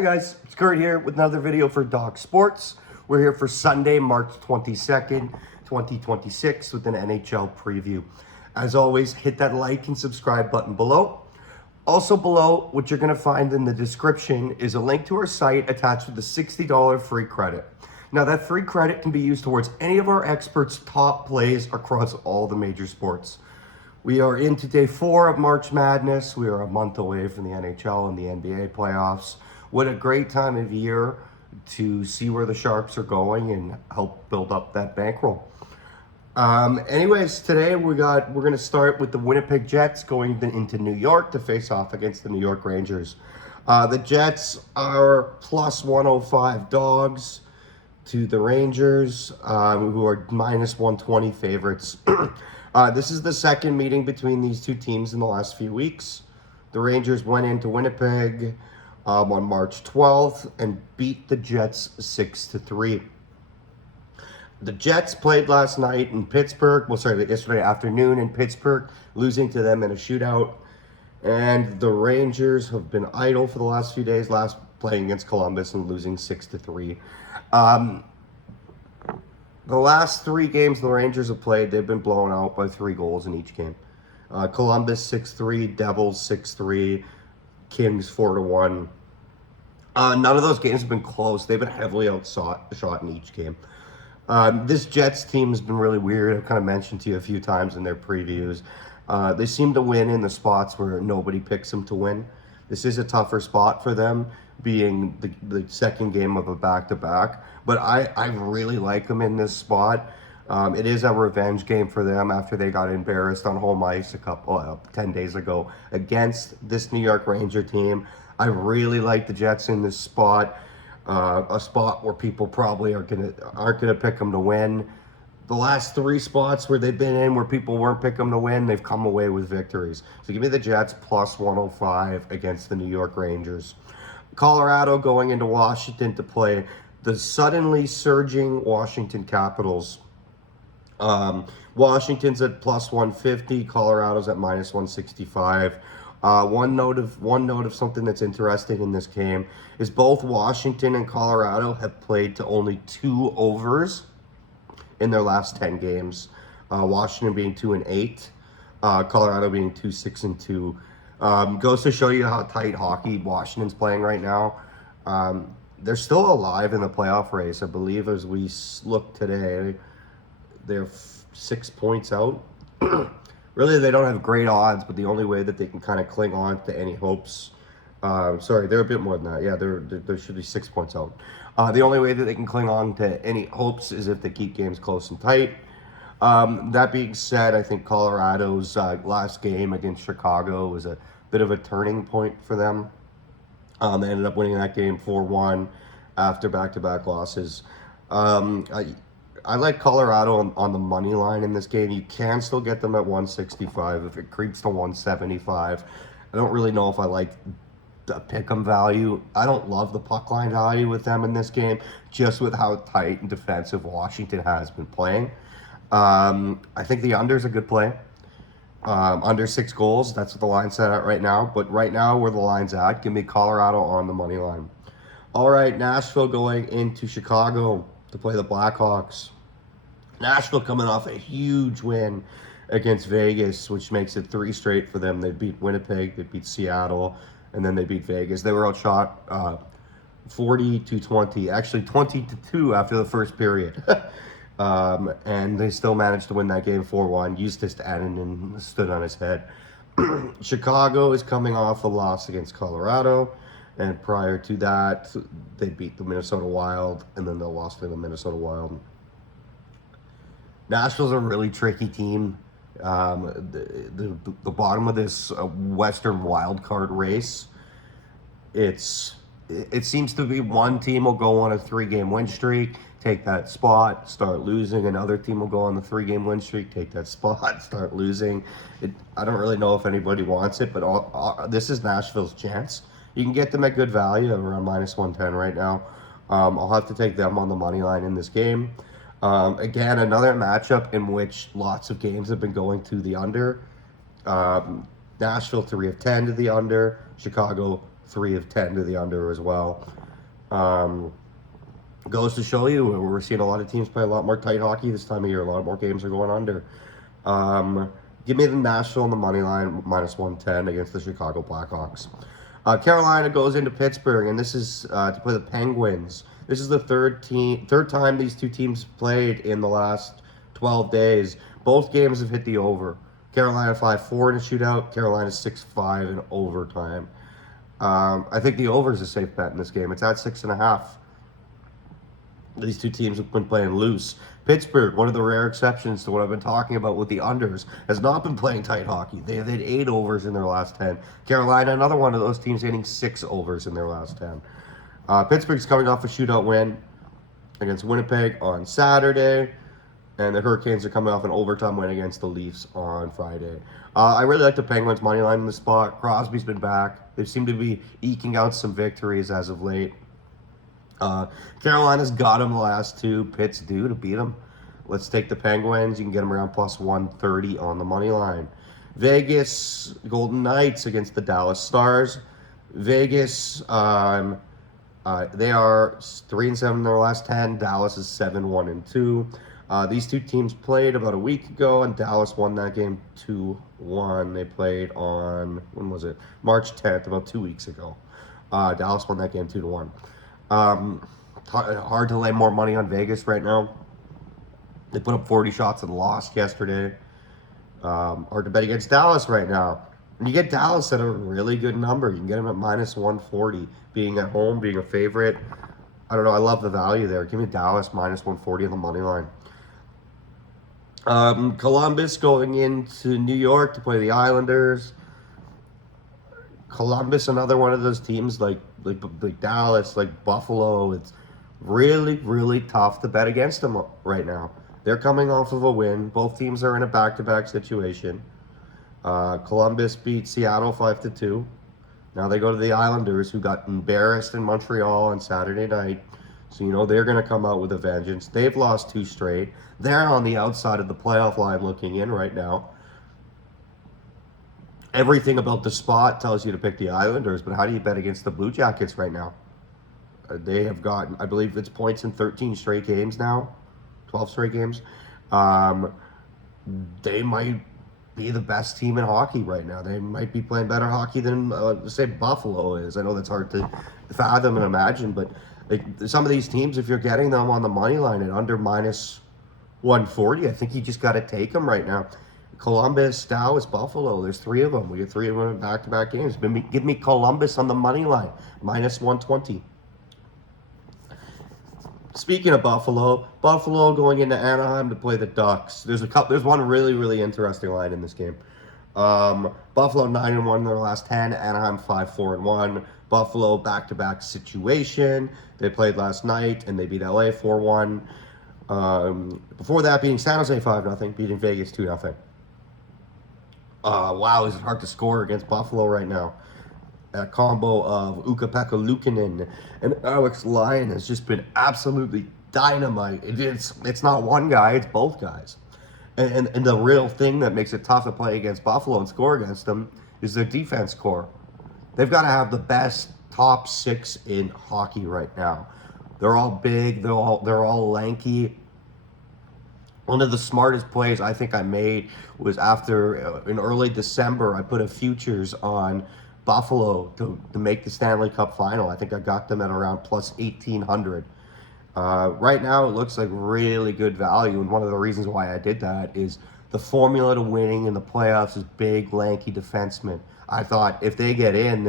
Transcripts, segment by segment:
Hi guys, it's Kurt here with another video for Doc Sports. We're here for Sunday, March 22nd, 2026 with an NHL preview. As always, hit that like and subscribe button below. Also below, what you're going to find in the description is a link to our site attached with a $60 free credit. Now that free credit can be used towards any of our experts' top plays across all the major sports. We are into day 4 of March Madness. We are a month away from the NHL and the NBA playoffs. What a great time of year to see where the Sharks are going and help build up that bankroll. Anyways, today we're going to start with the Winnipeg Jets going into New York to face off against the New York Rangers. The Jets are plus 105 dogs to the Rangers, who are minus 120 favorites. This is the second meeting between these two teams in the last few weeks. The Rangers went into Winnipeg on March 12th and beat the Jets 6-3. The Jets played last night in Pittsburgh, yesterday afternoon in Pittsburgh, losing to them in a shootout. And the Rangers have been idle for the last few days, last playing against Columbus and losing 6-3. The last 3 games the Rangers have played, they've been blown out by 3 goals in each game. Columbus 6-3, Devils 6-3, Kings 4-1. None of those games have been close. They've been heavily shot in each game. This Jets team has been really weird. I've kind of mentioned to you a few times in their previews. They seem to win in the spots where nobody picks them to win. This is a tougher spot for them, being the second game of a back-to-back. But I really like them in this spot. It is a revenge game for them after they got embarrassed on home ice 10 days ago against this New York Ranger team. I really like the Jets in this spot, a spot where people probably aren't gonna pick them to win. The last 3 spots where they've been in where people weren't picking them to win, they've come away with victories. So give me the Jets plus 105 against the New York Rangers. Colorado going into Washington to play the suddenly surging Washington Capitals. Washington's at plus 150, Colorado's at minus 165. One note of something that's interesting in this game is both Washington and Colorado have played to only 2 overs in their last 10 games. Washington being 2-8, Colorado being 2-6-2. Goes to show you how tight hockey Washington's playing right now. They're still alive in the playoff race. I believe as we look today, they're 6 points out. Really, they don't have great odds, but the only way that they can kind of cling on to any hopes... they're a bit more than that. Yeah, there should be 6 points out. The only way that they can cling on to any hopes is if they keep games close and tight. That being said, I think Colorado's last game against Chicago was a bit of a turning point for them. They ended up winning that game 4-1 after back-to-back losses. I like Colorado on the money line in this game. You can still get them at 165 if it creeps to 175. I don't really know if I like the pick'em value. I don't love the puck line value with them in this game, just with how tight and defensive Washington has been playing. I think the under is a good play. Under 6 goals, that's what the line's set at right now. But right now, where the line's at, give me Colorado on the money line. All right, Nashville going into Chicago to play the Blackhawks. Nashville coming off a huge win against Vegas, which makes it 3 straight for them. They beat Winnipeg, they beat Seattle, and then they beat Vegas. They were outshot 40-20, actually 20-2 after the first period. And they still managed to win that game 4-1. Eustace Annunen stood on his head. Chicago is coming off a loss against Colorado. And prior to that, they beat the Minnesota Wild, and then they lost to the Minnesota Wild. Nashville's a really tricky team. The bottom of this Western wild card race, it seems to be one team will go on a 3-game win streak, take that spot, start losing. Another team will go on the 3-game win streak, take that spot, start losing. I don't really know if anybody wants it, but this is Nashville's chance. You can get them at good value, around minus 110 right now. I'll have to take them on the money line in this game. Again, another matchup in which lots of games have been going to the under. Nashville 3 of 10 to the under. Chicago 3 of 10 to the under as well. Goes to show you we're seeing a lot of teams play a lot more tight hockey this time of year. A lot more games are going under. Give me the Nashville on the money line, minus 110 against the Chicago Blackhawks. Carolina goes into Pittsburgh, and this is to play the Penguins. This is the third time these two teams played in the last 12 days. Both games have hit the over. Carolina 5-4 in a shootout. Carolina 6-5 in overtime. I think the over is a safe bet in this game. It's at 6.5. These two teams have been playing loose. Pittsburgh, one of the rare exceptions to what I've been talking about with the unders, has not been playing tight hockey. They have hit 8 overs in their last 10. Carolina, another one of those teams, hitting 6 overs in their last 10. Pittsburgh's coming off a shootout win against Winnipeg on Saturday, and the Hurricanes are coming off an overtime win against the Leafs on Friday. I really like the Penguins' money line in the spot. Crosby's been back. They seem to be eking out some victories as of late. Carolina's got them the last 2. Pitt's due to beat them. Let's take the Penguins. You can get them around plus 130 on the money line. Vegas Golden Knights against the Dallas Stars. Vegas, they are 3-7 in their last 10. Dallas is 7-1-2. These two teams played about a week ago, and Dallas won that game 2-1. They played on, when was it? March 10th, about 2 weeks ago. Dallas won that game 2-1. Hard to lay more money on Vegas right now. They put up 40 shots and lost yesterday. Hard to bet against Dallas right now. And you get Dallas at a really good number. You can get them at minus 140. Being at home, being a favorite. I don't know. I love the value there. Give me Dallas minus 140 on the money line. Columbus going into New York to play the Islanders. Columbus, another one of those teams like Dallas, like Buffalo. It's really, really tough to bet against them right now. They're coming off of a win. Both teams are in a back-to-back situation. Columbus beat Seattle 5-2. Now they go to the Islanders, who got embarrassed in Montreal on Saturday night. So, you know, they're going to come out with a vengeance. They've lost 2 straight. They're on the outside of the playoff line looking in right now. Everything about the spot tells you to pick the Islanders, but how do you bet against the Blue Jackets right now? They have gotten, I believe it's points in 13 straight games now, 12 straight games. They might be the best team in hockey right now. They might be playing better hockey than, say, Buffalo is. I know that's hard to fathom and imagine, but like some of these teams, if you're getting them on the money line at under minus 140, I think you just got to take them right now. Columbus, Dallas, Buffalo. There's 3 of them. We get 3 of them in back-to-back games. Give me Columbus on the money line, minus 120. Speaking of Buffalo going into Anaheim to play the Ducks. There's one really, really interesting line in this game. Buffalo 9-1 in their last 10. Anaheim 5-4-1. Buffalo back-to-back situation. They played last night and they beat LA 4-1. Before that, beating San Jose 5-0, beating Vegas 2-0. Wow, is it hard to score against Buffalo right now? A combo of Ukko-Pekka Luukkonen and Alex Lyon has just been absolutely dynamite. It's not one guy, it's both guys. And the real thing that makes it tough to play against Buffalo and score against them is their defense core. They've got to have the best top 6 in hockey right now. They're all big, they're all lanky. One of the smartest plays I think I made was after, in early December, I put a futures on Buffalo to make the Stanley Cup final. I think I got them at around plus 1,800. Right now, it looks like really good value, and one of the reasons why I did that is the formula to winning in the playoffs is big, lanky defensemen. I thought if they get in,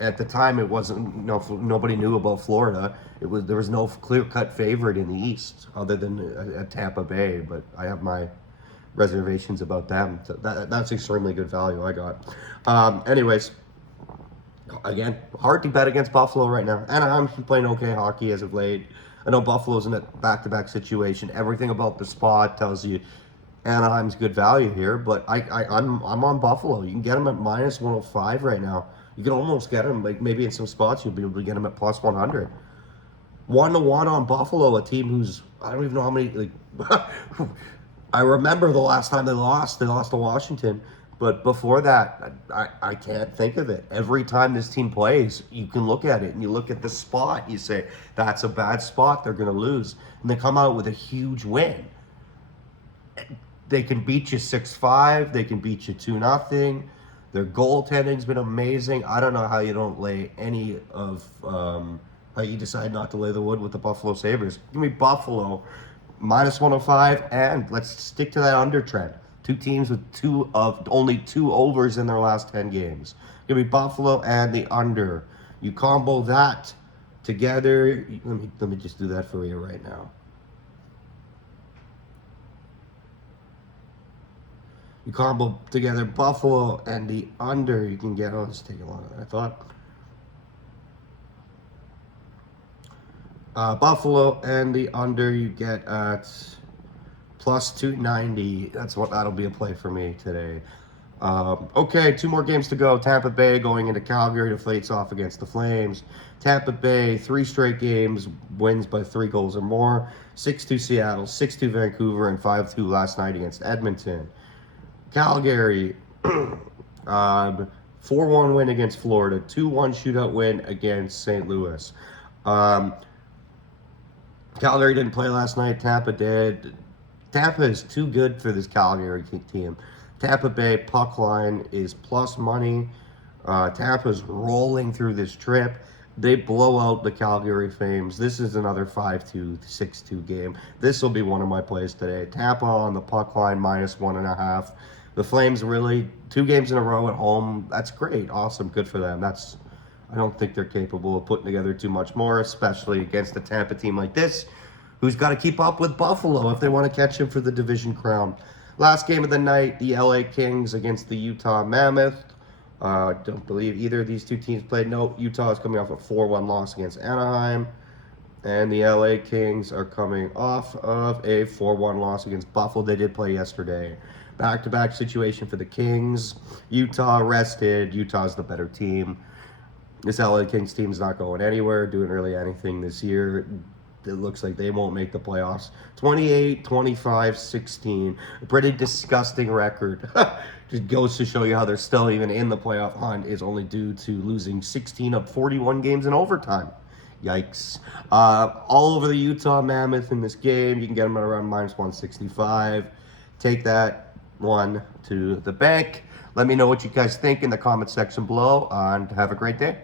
at the time it wasn't, nobody knew about Florida. There was no clear-cut favorite in the East other than Tampa Bay, but I have my reservations about them. So that's extremely good value I got. Anyways, again, hard to bet against Buffalo right now. Anaheim's been playing okay hockey as of late. I know Buffalo's in a back-to-back situation. Everything about the spot tells you Anaheim's good value here, but I'm on Buffalo. You can get them at minus 105 right now. You can almost get them, like maybe in some spots you'll be able to get them at plus 100. 1-1 on Buffalo, a team who's, I don't even know how many, I remember the last time they lost to Washington. But before that, I can't think of it. Every time this team plays, you can look at it and you look at the spot. You say, that's a bad spot. They're going to lose. And they come out with a huge win. They can beat you 6-5. They can beat you 2-0. Their goaltending's been amazing. I don't know how you don't lay any of, how you decide not to lay the wood with the Buffalo Sabres. Give me Buffalo minus 105, and let's stick to that under trend. Two teams with only two overs in their last 10 games. Give me Buffalo and the under. You combo that together. Let me just do that for you right now. You combo together Buffalo and the under. You can get. Oh, it's taking longer than I thought. Buffalo and the under. You get at plus 290. That'll be a play for me today. Okay, two more games to go. Tampa Bay going into Calgary to face off against the Flames. Tampa Bay, 3 straight games, wins by 3 goals or more. 6-2 Seattle, 6-2 Vancouver, and 5-2 last night against Edmonton. Calgary, 4-1 win against Florida, 2-1 shootout win against St. Louis. Calgary didn't play last night. Tampa did. Tampa is too good for this Calgary team. Tampa Bay puck line is plus money. Tampa's rolling through this trip. They blow out the Calgary Flames. This is another 5-2, 6-2 game. This will be one of my plays today. Tampa on the puck line minus 1.5. The Flames really 2 games in a row at home. That's great. Awesome. Good for them. I don't think they're capable of putting together too much more, especially against a Tampa team like this, who's got to keep up with Buffalo if they want to catch him for the division crown. Last game of the night, the LA Kings against the Utah Mammoth. Don't believe either of these two teams played. No, Utah is coming off a 4-1 loss against Anaheim. And the LA Kings are coming off of a 4-1 loss against Buffalo. They did play yesterday. Back-to-back situation for the Kings. Utah rested. Utah's the better team. This LA Kings team's not going anywhere, doing really anything this year. It looks like they won't make the playoffs. 28, 25, 16. A pretty disgusting record. Just goes to show you how they're still even in the playoff hunt is only due to losing 16 of 41 games in overtime. Yikes. All over the Utah Mammoth in this game. You can get them at around minus 165. Take that one to the bank. Let me know what you guys think in the comment section below, and have a great day.